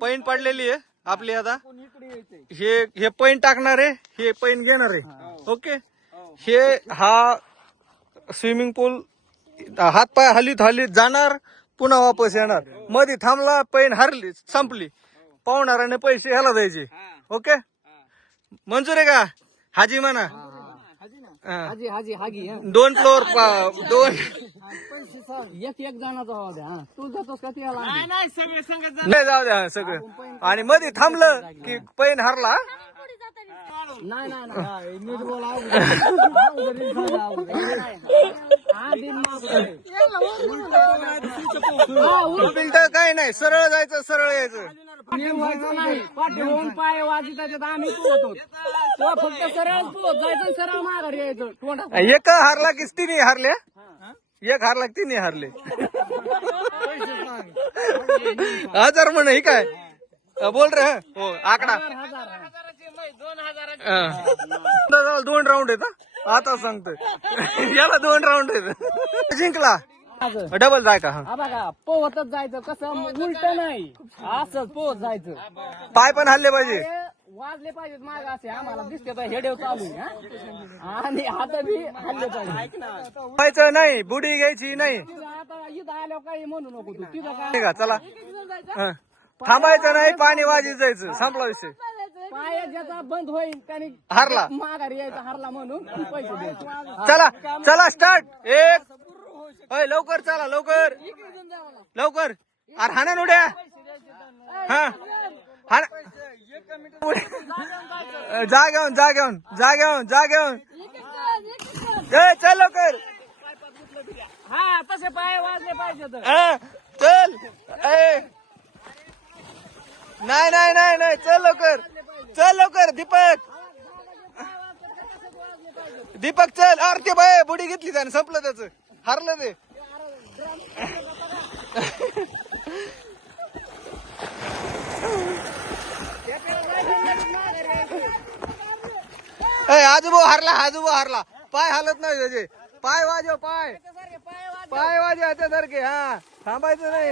पैन पडलेली आहे आपली आता. हे पैन टाकणार आहे, हे पैन घेणार आहे. ओके. हा स्विमिंग पूल हात पाय हलीत हलीत जाणार, पुन्हा वापस येणार. मध्ये थांबला, पैन हरली, संपली, पाहुणाराने पैसे ह्याला द्यायचे. ओके. मंजूर आहे का? हाजी म्हणा. दोन फ्लोअर, दोन एक जणाचा हवा द्या. तू जातोस का त्याला? नाही, जाऊ द्या सगळं. आणि मध्ये थांबलं की पैन हरला. नाही नाही नीट बोला. काही नाही, सरळ जायचं, सरळ यायचं. पाठीवरून पाय वाजत आम्ही पोहतो. तो फक्त सरळ पोहत जायचं, सरळ माघारी यायचं. तोंडात एक हारला की तिन्ही हारल्या, एक हारला की तिन्ही हारले. 1000 म्हण ही काय बोल रे. हो आकडा 2 राऊंड आहेत. आता सांगतोय याला 2 राऊंड आहेत. जिंकला डबल जाय का? हा बघा, पोहतच जायचं. कसं उलट नाही, असंच पोहत जायचं. पाय पण हल्ले पाहिजे, वाजले पाहिजेत माग. असे आम्हाला दिसते तर हेडेव चालू आहे. आणि हात बी हल्ले पाहिजे. पाहायचं नाही, बुडी घ्यायची नाही. आता इथं आल्यावर काही म्हणू नको तू. तिथं ठीक आहे, चला. थांबायचं नाही, पाणी वाजीत जायचं, संपला विषय. पाय ज्याचा बंद होईल त्याने हारला, माघारी यायचा. हारला म्हणून पैसे द्यायचे. चला चला स्टार्ट. एक लवकर चला, लवकर लवकर. अरे हाना उड्या. हा हा, जा घेऊन जा घेऊन जा घेऊन जा घेऊन. चल लवकर. हा तसे पाय वाजले पाहिजे. चल. नाही नाही नाही नाही, चल लवकर, चल लवकर. दीपक, दीपक चल. अरे ते बाय बुडी घेतली त्याने, संपलं त्याचं, हारलं ते. आजोबा हारला, आजोबा हारला. पाय हालत नाही त्याचे. पाय वाजव, पाय पाय वाजव त्यासारखे. हा थांबायचं नाही.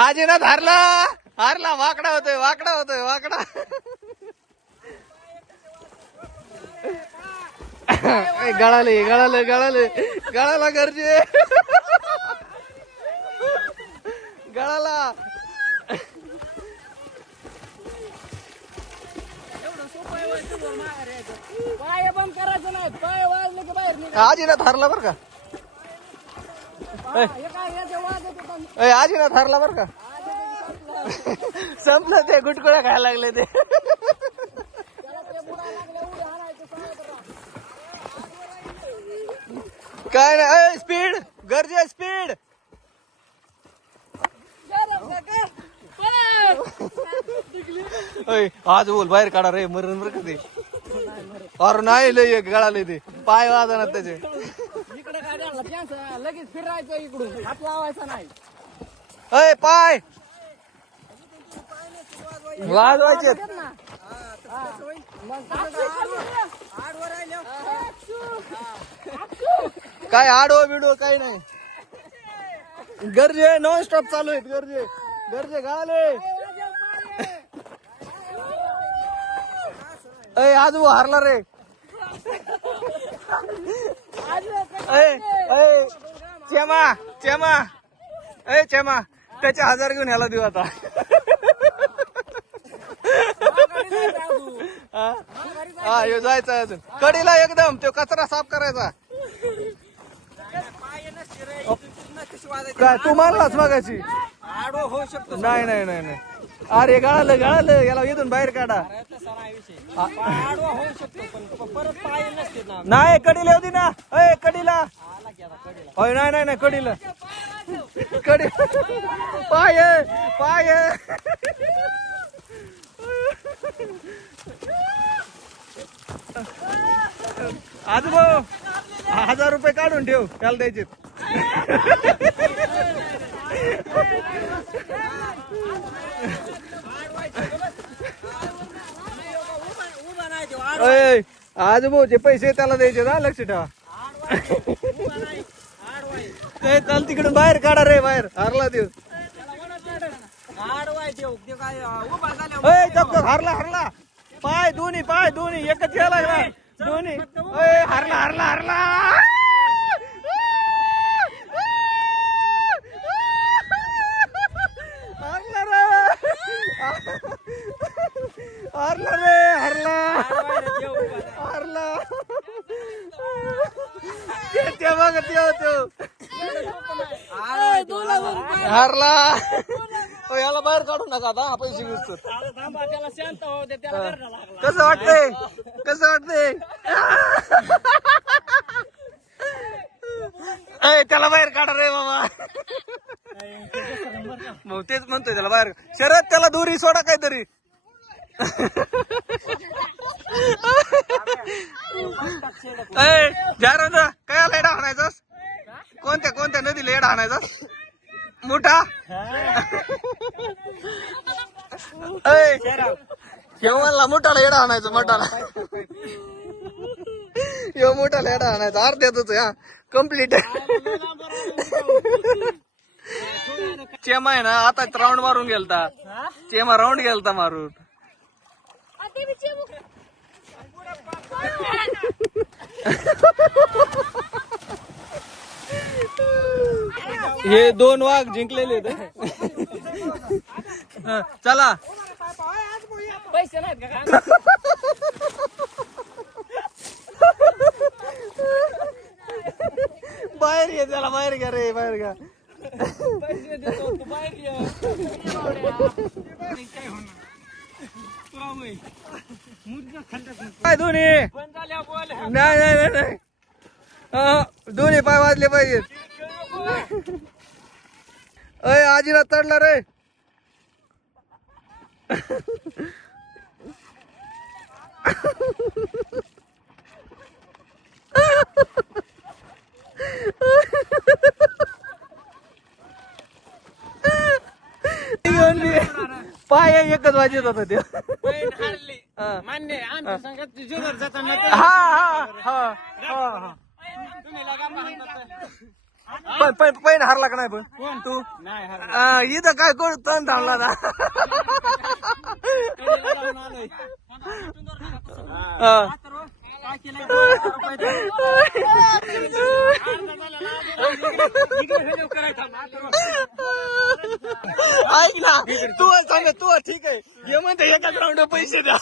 आजीनाथ हारला, हारला. वाकडा होतोय, वाकडा होतोय, वाकडा. गळाले गळाले गळाले गळाला गरजे, गळाला. पाय बंद करायचं नाही. पाय वाजले की बाहेर. आजीनाथ हारला बर का. आजीनाथ हारला बर का. संपलं ते, गुटकुळ्या खायला लागले ते. काय नाही. स्पीड गरजे, स्पीड. आज बोल, बाहेर काढा रे, मरण बरं का ते. अरे नाही, लय गळाले ते, पाय वाजणार त्याचे. इकडे गाड्या लगेच फिरायचं, इकडून हात लावायचा नाही. पाय वाजवायचे. काय आडो बिडो काही नाही. गरजे नॉन स्टॉप चालू आहेत. गरजे गरजे गाले. आजू हारला रे. चेमा चेमा चेमा, त्याचे 1000 घेऊन याला देऊ आता. हा यो जायचं अजून कडीला एकदम. तो कचरा साफ करायचा. काय तू मानलाच मागायची? होऊ शकतो. नाही नाही नाही नाही. अरे गळालं गळालं, याला इथून बाहेर काढा. नाही कडीला होती ना. कडीला. होय नाही नाही नाही, कडीला. कडी पाय पाय. आजोबा 1000 रुपये काढून ठेव, त्याला द्यायचे. आजोबा जे पैसे त्याला द्यायचे ना, लक्ष ठेवा. ते चाल तिकडून बाहेर काढा रे बाहेर हारला देऊ हारला हारला पाय दोन्ही एकच यायला लागला दोन्ही हारला हारला हारला हारला रे हारला हारला ते बघ हारला याला बाहेर काढू नका आता पैसे घेतो कसं वाटतंय कसं वाटतंय त्याला बाहेर काढा रे बाबा मग तेच म्हणतोय त्याला बाहेर शरद त्याला दोरी सोडा काहीतरी जायरा काय लेडा हाणायचा कोणत्या नदीला येडा हाणायचा मोठा केव्हा मोठाला येडा हाणायचा मोठाला मोठाला येडा हाणायचा अर्ध्यातच हा कम्प्लीट चेमा आहे ना आता राऊंड मारून गेलता चेमा राऊंड गेलता मारून हे 2 वाघ जिंकलेले चला पैसे नाहीत का बाहेर घे त्याला बाहेर घ्या रे बाहेर घ्या पैसे देतो तू बाहेर ये काय दोन्ही नाही दोन्ही पाय वाजले पाहिजेत अय आजीला चढला रे पाय एकच वाजत होता ते मान्य आमच्या संघात जुगार जाताना पैन हारला का नाही पण तू इथं काय करू तण थांबला ना ऐक ना तू सांग तू ठीक आहे हे म्हणते एकाच राऊंड पैसे द्या